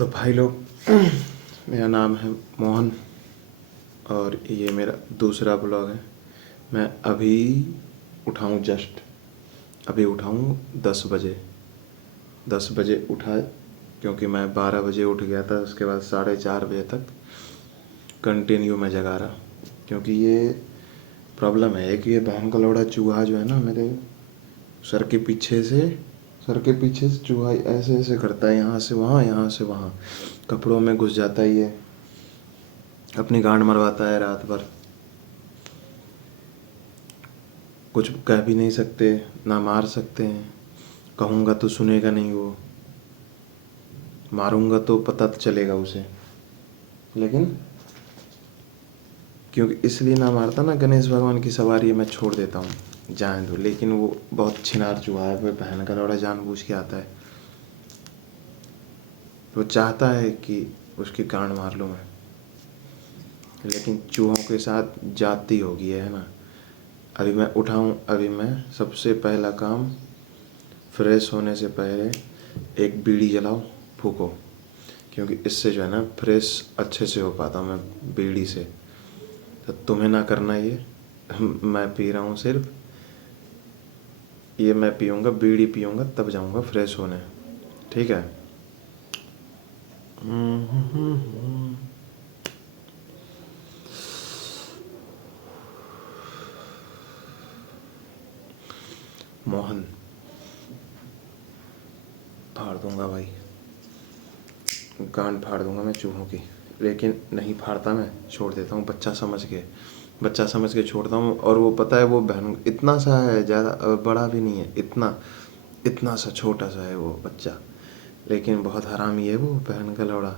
तो भाई लोग, मेरा नाम है मोहन और ये मेरा दूसरा ब्लॉग है। मैं अभी उठाऊँ, जस्ट अभी उठाऊँ 10 बजे उठा, क्योंकि मैं 12 बजे उठ गया था। उसके बाद 4:30 बजे तक कंटिन्यू मैं जगा रहा, क्योंकि ये प्रॉब्लम है कि ये बहन का लौड़ा चूहा जो है ना, मेरे सर के पीछे से चूहा ऐसे ऐसे करता है, यहाँ से वहाँ यहाँ से वहाँ, कपड़ों में घुस जाता है, ये अपनी गांड मरवाता है रात भर। कुछ कह भी नहीं सकते, ना मार सकते हैं, कहूँगा तो सुनेगा नहीं वो, मारूंगा तो पता तो चलेगा उसे। लेकिन क्योंकि इसलिए ना मारता ना, गणेश भगवान की सवारी मैं छोड़ देता हूँ, जाने दो। लेकिन वो बहुत छिनार चूहा है, वो बहन का लौड़ा जानबूझ के आता है। वो चाहता है कि उसकी गांड मार लूँ मैं, लेकिन चूहों के साथ जाती होगी है ना। अभी मैं उठाऊँ, अभी मैं सबसे पहला काम, फ्रेश होने से पहले एक बीड़ी जलाओ, फूको, क्योंकि इससे जो है ना फ्रेश अच्छे से हो पाता हूँ मैं बीड़ी से। तो तुम्हें ना करना ये, मैं पी रहा हूँ सिर्फ ये, मैं पीऊँगा, बीड़ी पीऊँगा तब जाऊँगा फ्रेश होने, ठीक है। मोहन फाड़ दूंगा भाई, गांड फाड़ दूंगा मैं चूहों की। लेकिन नहीं फाड़ता, मैं छोड़ देता हूँ बच्चा समझ के छोड़ता हूँ। और वो पता है, वो बहन इतना सा है, ज़्यादा बड़ा भी नहीं है, इतना सा छोटा सा है वो बच्चा, लेकिन बहुत हरामी है वो बहन का लौड़ा।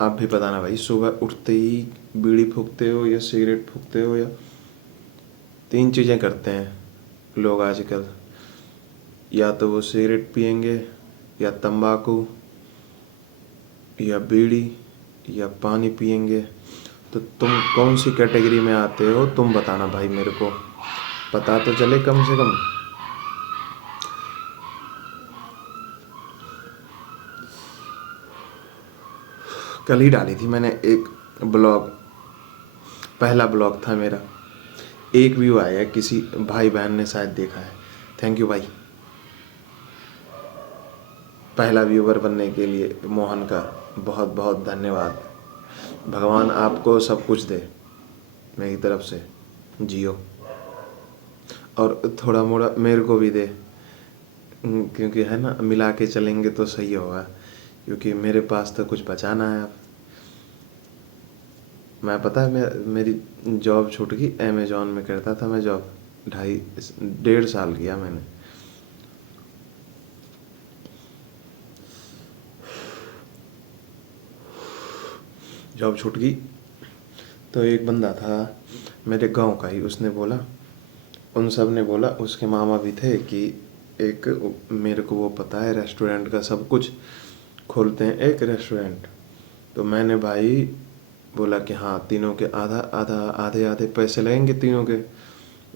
आप भी बताना भाई, सुबह उठते ही बीड़ी फूकते हो या सिगरेट फूकते हो, या 3 चीज़ें करते हैं लोग आजकल, या तो वो सिगरेट पियेंगे, या तंबाकू, या बीड़ी, या पानी पियेंगे। तो तुम कौन सी कैटेगरी में आते हो, तुम बताना भाई, मेरे को पता तो चले कम से कम। कल ही डाली थी मैंने एक ब्लॉग, पहला ब्लॉग था मेरा, 1 व्यू आया है, किसी भाई बहन ने शायद देखा है। थैंक यू भाई, पहला व्यूवर बनने के लिए मोहन का बहुत बहुत धन्यवाद। भगवान आपको सब कुछ दे मेरी तरफ से, जियो, और थोड़ा मोड़ा मेरे को भी दे, क्योंकि है ना, मिला के चलेंगे तो सही होगा, क्योंकि मेरे पास तो कुछ बचाना है अब। मैं पता है, मेरी जॉब छूट गई, अमेज़ॉन में करता था मैं जॉब, 1.5 किया मैंने। जॉब छूट गई तो एक बंदा था मेरे गांव का ही, उसने बोला, उन सब ने बोला, उसके मामा भी थे, कि एक, मेरे को वो पता है रेस्टोरेंट का सब कुछ, खोलते हैं एक रेस्टोरेंट। तो मैंने भाई बोला कि हाँ, तीनों के आधा आधा, आधे आधे पैसे लगेंगे तीनों के।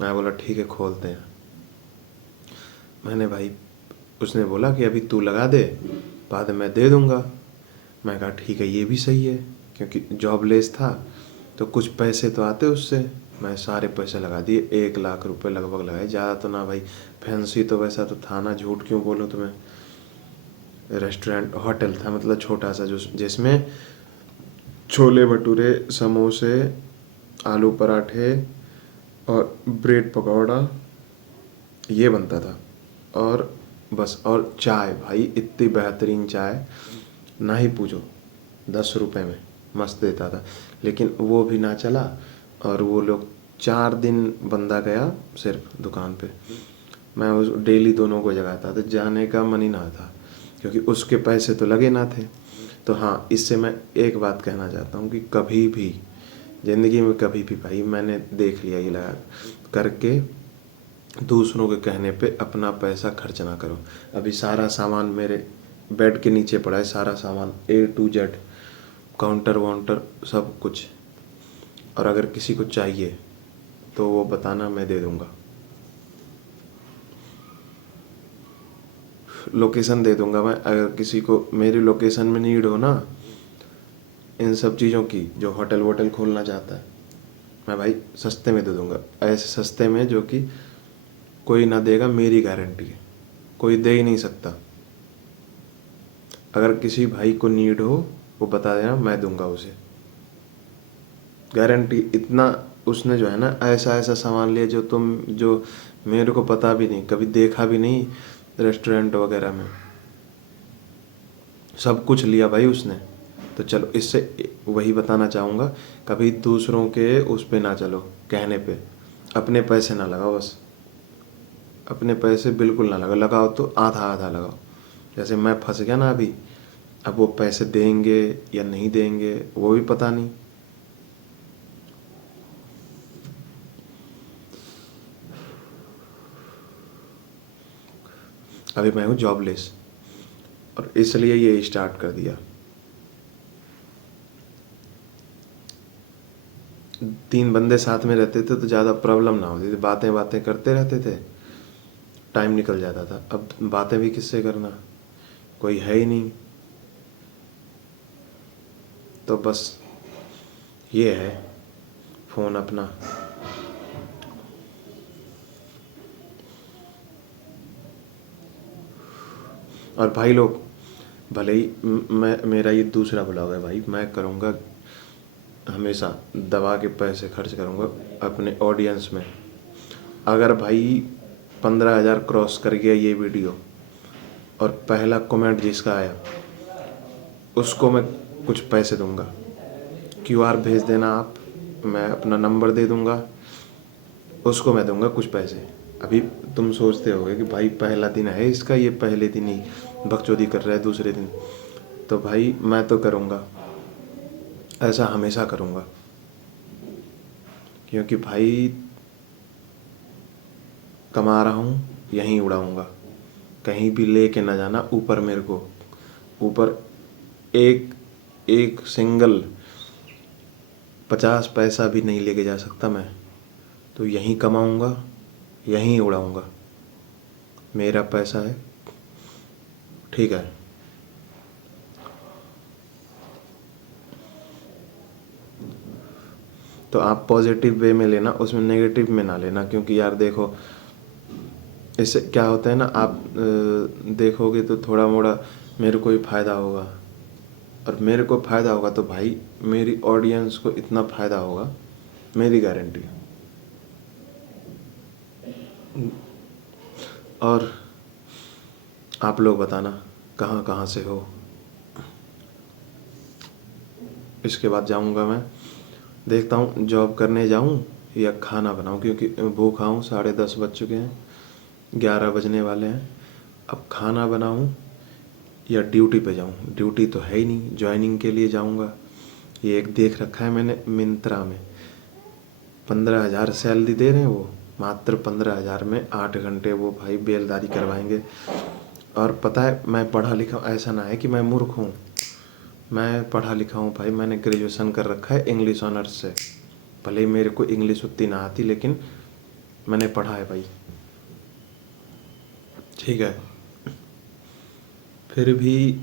मैं बोला ठीक है, खोलते हैं। मैंने भाई, उसने बोला कि अभी तू लगा दे, बाद में दे दूँगा। मैं कहा ठीक है, ये भी सही है, क्योंकि जॉबलेस था तो कुछ पैसे तो आते उससे। मैं सारे पैसे लगा दिए, 1 लाख रुपए लगभग लगाए, ज़्यादा तो ना भाई, फैंसी तो वैसा तो था ना, झूठ क्यों बोलूँ तुम्हें। रेस्टोरेंट होटल था, मतलब छोटा सा, जो जिसमें छोले भटूरे, समोसे, आलू पराठे और ब्रेड पकौड़ा ये बनता था, और बस, और चाय भाई, इतनी बेहतरीन चाय ना ही पूछो, 10 रुपए में मस्त देता था। लेकिन वो भी ना चला, और वो लोग 4 दिन बंदा गया सिर्फ दुकान पे। मैं उस डेली दोनों को जगाता था, जाने का मन ही ना था, क्योंकि उसके पैसे तो लगे ना थे। तो हाँ, इससे मैं एक बात कहना चाहता हूँ कि कभी भी ज़िंदगी में, कभी भी भाई, मैंने देख लिया ये लगा करके, दूसरों के कहने पे अपना पैसा खर्च ना करो। अभी सारा सामान मेरे बेड के नीचे पड़ा है, सारा सामान A to Z, काउंटर वाउंटर सब कुछ। और अगर किसी को चाहिए तो वो बताना, मैं दे दूंगा। लोकेशन दे दूंगा मैं, अगर किसी को मेरी लोकेशन में नीड हो ना इन सब चीज़ों की, जो होटल वोटल खोलना चाहता है, मैं भाई सस्ते में दे दूंगा। ऐसे सस्ते में जो कि कोई ना देगा, मेरी गारंटी है, कोई दे ही नहीं सकता। अगर किसी भाई को नीड हो वो बता देना, मैं दूंगा उसे, गारंटी। इतना उसने जो है ना ऐसा ऐसा सामान लिया जो मेरे को पता भी नहीं, कभी देखा भी नहीं रेस्टोरेंट वगैरह में, सब कुछ लिया भाई उसने। तो चलो, इससे वही बताना चाहूँगा, कभी दूसरों के उस पे ना चलो, कहने पे। अपने पैसे ना लगाओ, बस अपने पैसे बिल्कुल ना लगाओ, लगाओ तो आधा आधा लगाओ। जैसे मैं फंस गया ना अभी, अब वो पैसे देंगे या नहीं देंगे वो भी पता नहीं। अभी मैं हूँ जॉबलेस, और इसलिए ये स्टार्ट कर दिया। 3 बंदे साथ में रहते थे तो ज़्यादा प्रॉब्लम ना होती थी, बातें बातें करते रहते थे, टाइम निकल जाता था। अब बातें भी किससे करना, कोई है ही नहीं। तो बस ये है फ़ोन अपना। और भाई लोग, भले ही मैं, मेरा ये दूसरा ब्लॉग है भाई, मैं करूँगा हमेशा दबा के पैसे खर्च करूँगा अपने ऑडियंस में। अगर भाई 15,000 क्रॉस कर गया ये वीडियो, और पहला कमेंट जिसका आया उसको मैं कुछ पैसे दूंगा। क्यूआर भेज देना आप, मैं अपना नंबर दे दूंगा, उसको मैं दूंगा कुछ पैसे। अभी तुम सोचते होगे कि भाई पहला दिन है इसका, ये पहले दिन ही बकचोदी कर रहा है दूसरे दिन। तो भाई मैं तो करूँगा, ऐसा हमेशा करूँगा, क्योंकि भाई कमा रहा हूँ, यहीं उड़ाऊँगा, कहीं भी ले के ना जाना ऊपर। मेरे को ऊपर एक एक सिंगल 50 पैसा भी नहीं लेके जा सकता मैं। तो यहीं कमाऊँगा, यहीं उड़ाऊँगा, मेरा पैसा है, ठीक है। तो आप पॉजिटिव वे में लेना, उसमें नेगेटिव में ना लेना, क्योंकि यार देखो इससे क्या होता है ना, आप देखोगे तो थोड़ा मोड़ा मेरे को ही फ़ायदा होगा, और मेरे को फ़ायदा होगा तो भाई मेरी ऑडियंस को इतना फ़ायदा होगा, मेरी गारंटी है। और आप लोग बताना कहाँ कहाँ से हो। इसके बाद जाऊँगा मैं, देखता हूँ जॉब करने जाऊँ या खाना बनाऊँ, क्योंकि भूखा हूँ, 10:30 बज चुके हैं, 11 बजने वाले हैं। अब खाना बनाऊँ या ड्यूटी पे जाऊँ, ड्यूटी तो है ही नहीं, ज्वाइनिंग के लिए जाऊँगा। ये एक देख रखा है मैंने मिंत्रा में, 15,000 सैलरी दे रहे हैं वो, मात्र 15,000 में 8 घंटे वो भाई बेलदारी करवाएंगे। और पता है मैं पढ़ा लिखा, ऐसा ना है कि मैं मूर्ख हूँ, मैं पढ़ा लिखा हूँ भाई, मैंने ग्रेजुएशन कर रखा है इंग्लिश ऑनर्स से। भले ही मेरे को इंग्लिश उतनी ना आती, लेकिन मैंने पढ़ा है भाई, ठीक है। फिर भी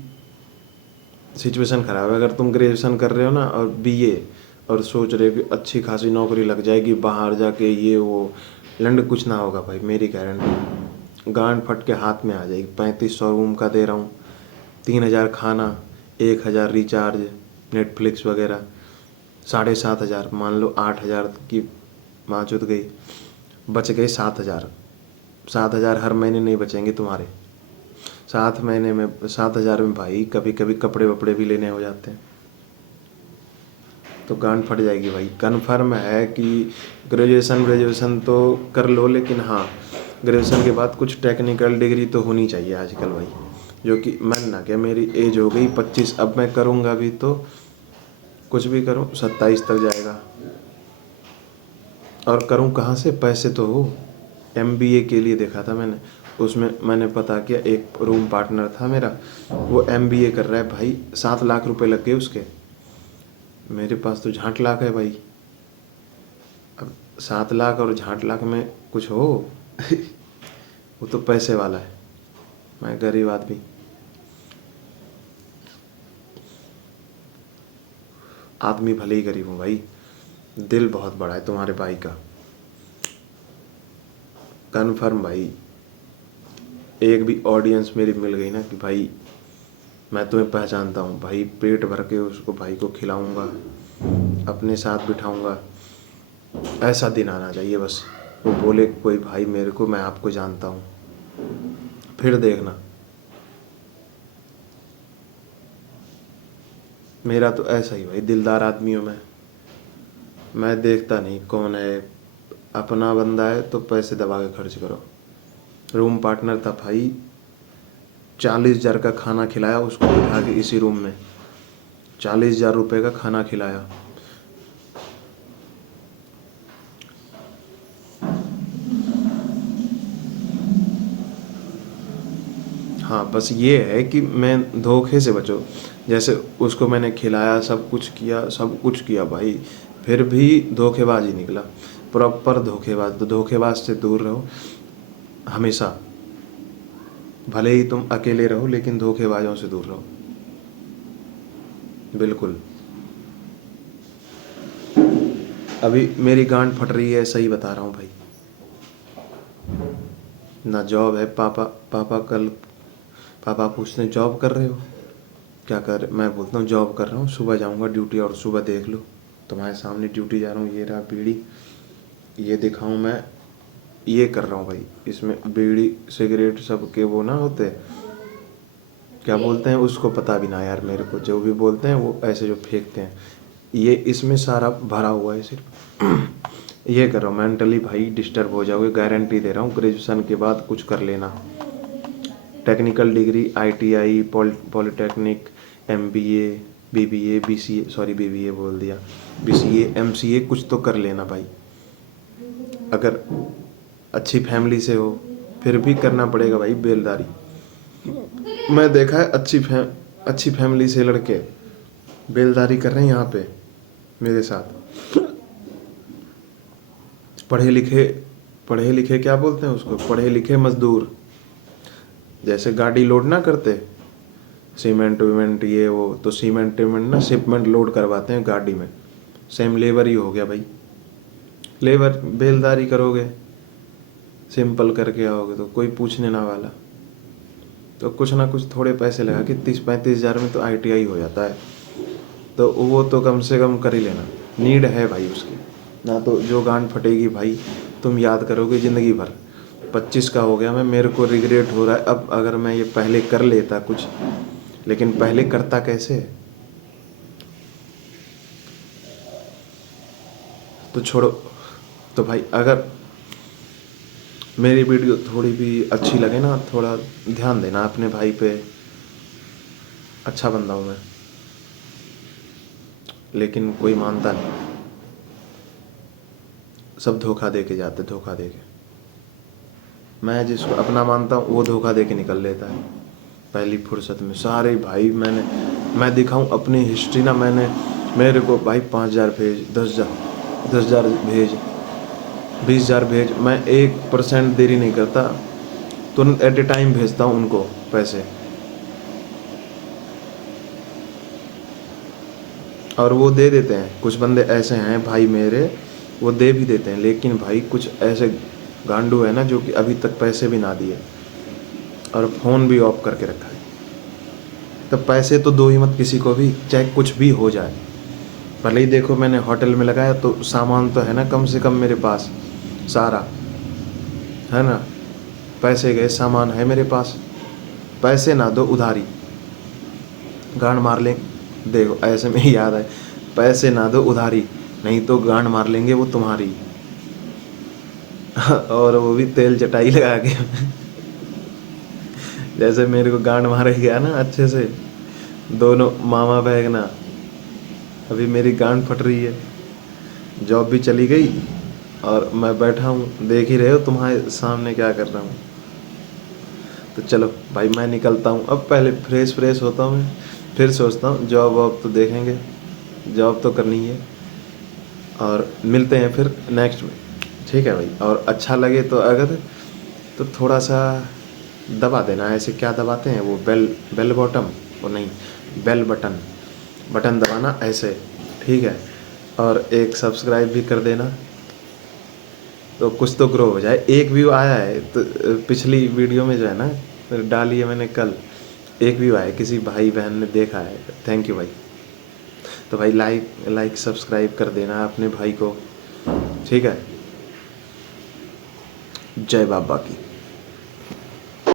सिचुएशन ख़राब है। अगर तुम ग्रेजुएशन कर रहे हो ना और बीए, और सोच रहे हो कि अच्छी खासी नौकरी लग जाएगी बाहर जाके, ये वो, लंड कुछ ना होगा भाई, मेरी गारंटी। गांड फट के हाथ में आ जाएगी। 3500 रूम का दे रहा हूँ, 3,000 खाना, 1,000 रिचार्ज नेटफ्लिक्स वगैरह, 7,500, मान लो 8,000 की माचुत गई, बच गए 7,000। 7,000 हर महीने नहीं बचेंगे तुम्हारे, 7 महीने में 7,000 में भाई कभी कभी कपड़े वपड़े भी लेने हो जाते हैं। तो गांड फट जाएगी भाई। कन्फर्म है कि ग्रेजुएशन तो कर लो, लेकिन हाँ, ग्रेजुएशन के बाद कुछ टेक्निकल डिग्री तो होनी चाहिए आजकल भाई, जो कि मन ना क्या, मेरी एज हो गई 25, अब मैं करूँगा भी तो कुछ भी करूँ 27 तक जाएगा। और करूँ कहाँ से, पैसे तो हो। MBA के लिए देखा था मैंने, उसमें मैंने पता किया, एक रूम पार्टनर था मेरा, वो MBA कर रहा है भाई, 7 लाख रुपए लग गए उसके। मेरे पास तो 60 लाख है भाई। अब 7 लाख और 8 लाख में कुछ हो। वो तो पैसे वाला है, मैं गरीब आदमी। आदमी भले ही गरीब हूँ भाई, दिल बहुत बड़ा है तुम्हारे भाई का, कन्फर्म भाई। एक भी ऑडियंस मेरी मिल गई ना कि भाई मैं तुम्हें पहचानता हूँ भाई, पेट भर के उसको भाई को खिलाऊंगा, अपने साथ बिठाऊंगा, ऐसा दिन आना चाहिए बस। वो बोले कोई भाई मेरे को, मैं आपको जानता हूँ, फिर देखना। मेरा तो ऐसा ही भाई, दिलदार आदमी हूँ मैं देखता नहीं कौन है, अपना बंदा है तो पैसे दबा के खर्च करो। रूम पार्टनर था भाई, 40,000 का खाना खिलाया उसको बिठा के इसी रूम में, 40,000 रुपये का खाना खिलाया। हाँ बस ये है कि मैं धोखे से बचो। जैसे उसको मैंने खिलाया, सब कुछ किया भाई, फिर भी धोखेबाज ही निकला, प्रॉपर धोखेबाज। तो धोखेबाज से दूर रहो हमेशा, भले ही तुम अकेले रहो लेकिन धोखेबाजों से दूर रहो, बिल्कुल। अभी मेरी गांड फट रही है, सही बता रहा हूँ भाई। ना जॉब है, पापा पूछते हैं जॉब कर रहे हो, क्या कर, मैं बोलता हूँ जॉब कर रहा हूँ, सुबह जाऊँगा ड्यूटी, और सुबह देख लो तुम्हारे सामने ड्यूटी जा रहा हूँ, ये रहा बीड़ी, ये दिखाऊँ मैं, ये कर रहा हूँ भाई। इसमें बीड़ी सिगरेट सब के वो ना होते, क्या बोलते हैं उसको, पता भी ना यार मेरे को, जो भी बोलते हैं वो ऐसे जो फेंकते हैं, ये इसमें सारा भरा हुआ है सिर्फ। ये कर रहा हूँ, मेंटली भाई डिस्टर्ब हो जाओगे, गारंटी दे रहा हूँ। ग्रेजुएशन के बाद कुछ कर लेना, technical degree, ITI, polytechnic, MBA, BBA, BCA, sorry BBA बोल दिया, BCA, MCA कुछ तो कर लेना भाई। अगर अच्छी फैमिली से हो फिर भी करना पड़ेगा भाई बेलदारी। मैं देखा है अच्छी फैमिली से लड़के बेलदारी कर रहे हैं यहाँ पे मेरे साथ। पढ़े लिखे क्या बोलते हैं उसको, पढ़े लिखे मजदूर, जैसे गाड़ी लोड ना करते, सीमेंट वीमेंट ये वो, तो सीमेंट वीमेंट ना शिपमेंट लोड करवाते हैं गाड़ी में, सेम लेबर ही हो गया भाई। लेबर बेलदारी करोगे, सिंपल करके आओगे तो कोई पूछने ना वाला। तो कुछ ना कुछ थोड़े पैसे लगा के 30-35 हज़ार में तो ITI हो जाता है, तो वो तो कम से कम कर ही लेना, नीड है भाई उसकी। ना तो जो गांड फटेगी भाई तुम याद करोगे ज़िंदगी भर। 25 का हो गया मैं, मेरे को रिग्रेट हो रहा है अब, अगर मैं ये पहले कर लेता कुछ, लेकिन पहले करता कैसे, तो छोड़ो। तो भाई अगर मेरी वीडियो थोड़ी भी अच्छी लगे ना, थोड़ा ध्यान देना अपने भाई पे, अच्छा बंदा हूँ मैं, लेकिन कोई मानता नहीं, सब धोखा दे के जाते, धोखा दे के। मैं जिसको अपना मानता हूँ वो धोखा दे के निकल लेता है पहली फुर्सत में। सारे भाई मैं दिखाऊं अपनी हिस्ट्री ना, मेरे को भाई 5,000 भेज, 10,000 भेज, 20,000 भेज, मैं 1% देरी नहीं करता, तुरंत एट ए टाइम भेजता हूँ उनको पैसे, और वो दे देते हैं। कुछ बंदे ऐसे हैं भाई मेरे, वो दे भी देते हैं, लेकिन भाई कुछ ऐसे गांडू है ना जो कि अभी तक पैसे भी ना दिए और फ़ोन भी ऑफ करके रखा है। तो पैसे तो दो ही मत किसी को भी, चाहे कुछ भी हो जाए। भले ही देखो मैंने होटल में लगाया तो सामान तो है ना कम से कम मेरे पास, सारा है ना, पैसे गए, सामान है मेरे पास, पैसे ना दो उधारी, गांड मार लें। देखो ऐसे में ही याद है, पैसे ना दो उधारी, नहीं तो गांड मार लेंगे वो तुम्हारी। और वो भी तेल चटाई लगा के। जैसे मेरे को गांड मारा गया ना अच्छे से, दोनों मामा बहना, अभी मेरी गांड फट रही है, जॉब भी चली गई और मैं बैठा हूँ, देख ही रहे हो तुम्हारे सामने क्या कर रहा हूँ। तो चलो भाई मैं निकलता हूँ अब, पहले फ्रेश होता हूँ मैं, फिर सोचता हूँ जॉब वॉब तो देखेंगे, जॉब तो करनी है, और मिलते हैं फिर नेक्स्ट में। ठीक है भाई। और अच्छा लगे तो अगर तो थोड़ा सा दबा देना, ऐसे क्या दबाते हैं वो, बेल बेल बॉटम, वो नहीं, बेल बटन, बटन दबाना ऐसे, ठीक है। और एक सब्सक्राइब भी कर देना, तो कुछ तो ग्रो हो जाए। एक व्यू आया है तो पिछली वीडियो में जो है ना, डाली है मैंने कल, एक व्यू आया, किसी भाई बहन ने देखा है, थैंक यू भाई। तो भाई लाइक सब्सक्राइब कर देना अपने भाई को, ठीक है। जय बाबा की।